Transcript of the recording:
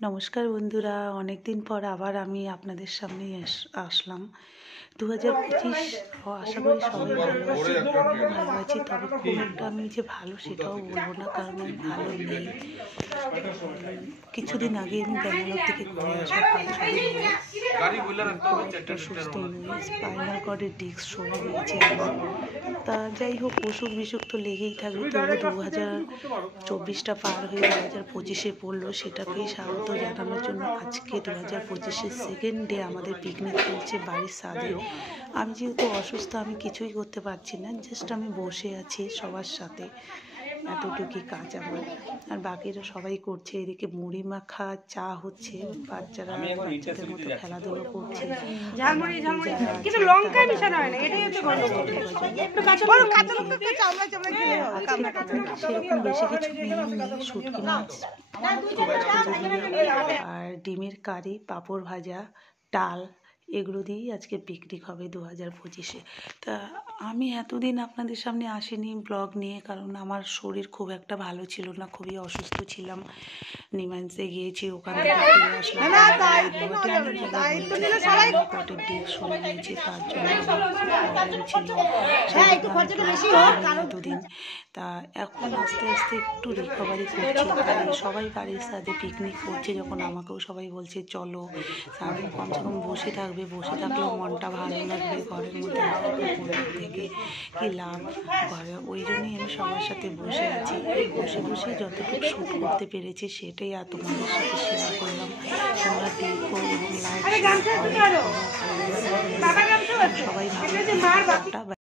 নমস্কার বন্ধুরা, অনেক দিন পর আবার আমি আপনাদের সামনে আসলাম। 2025 আশা করি সবাই ভালো আছে, আমিও ভালো আছি। তবে খুব একটা আমি যে ভালো সেটাও বলবো না, কারণ আমি ভালো নেই। কিছুদিন আগে আমি ব্যাঙ্গালোর থেকে ঘুরে আসা 5-6 দিন হলো। খুব একটা সুস্থ নই, স্পাইনাল কর্ডের ডিস্ক সরে গিয়েছে আমার। তা যাই হোক, অসুখ বিসুখ তো লেগেই থাকবে। তবু 2024টা পার হয়ে 2025-এ পড়লো, সেটাকেই স্বাগত জানানোর জন্য আজকে 2025-এর সেকেন্ড ডে আমাদের পিকনিক চলছে বাড়ির ছাদে। আমি যেহেতু অসুস্থ, আমি কিছুই করতে পারছি না, জাস্ট আমি বসে আছি সবার সাথে, এতটুকুই কাজ আমার। আর বাকিরা সবাই করছে, এদিকে মুড়ি মাখা চা হচ্ছে, বাচ্চারা বাচ্চাদের মতো খেলাধুলো করছে। সেরকম বেশি কিছু মেনু নেই, শুটকি মাছ আর ডিমের কারি, পাঁপড় ভাজা, ডাল, এগুলো দিয়েই আজকে পিকনিক হবে 2025-এ। তা আমি এতদিন আপনাদের সামনে আসিনি ব্লগ নিয়ে, কারণ আমার শরীর খুব একটা ভালো ছিল না, খুবই অসুস্থ ছিলাম। নিমান্সে গিয়েছি, ওখান থেকে ফিরে আসলাম। পটের ডিস্ক সরে গিয়েছে, তার জন্য প্রবলেম ছিল এতদিন। তা এখন আস্তে আস্তে একটু রিকভারি করছি। তাই সবাই বাড়ির সাথে পিকনিক করছে যখন, আমাকেও সবাই বলছে চলো, সারাদিন কমসে কম বসে থাকবে, বসে থাকলেও মনটা ভালো লাগবে, ঘরের মধ্যে থেকে কি লাভ ঘরে। ওই জন্যই আমি সবার সাথে বসে আছি। এই বসে বসে যতটুকু শ্যুট করতে পেরেছি সেটাই আর তোমাদের সাথে শেয়ার করলাম। তোমরা দেখো এবং লাইক সবাই ভালো।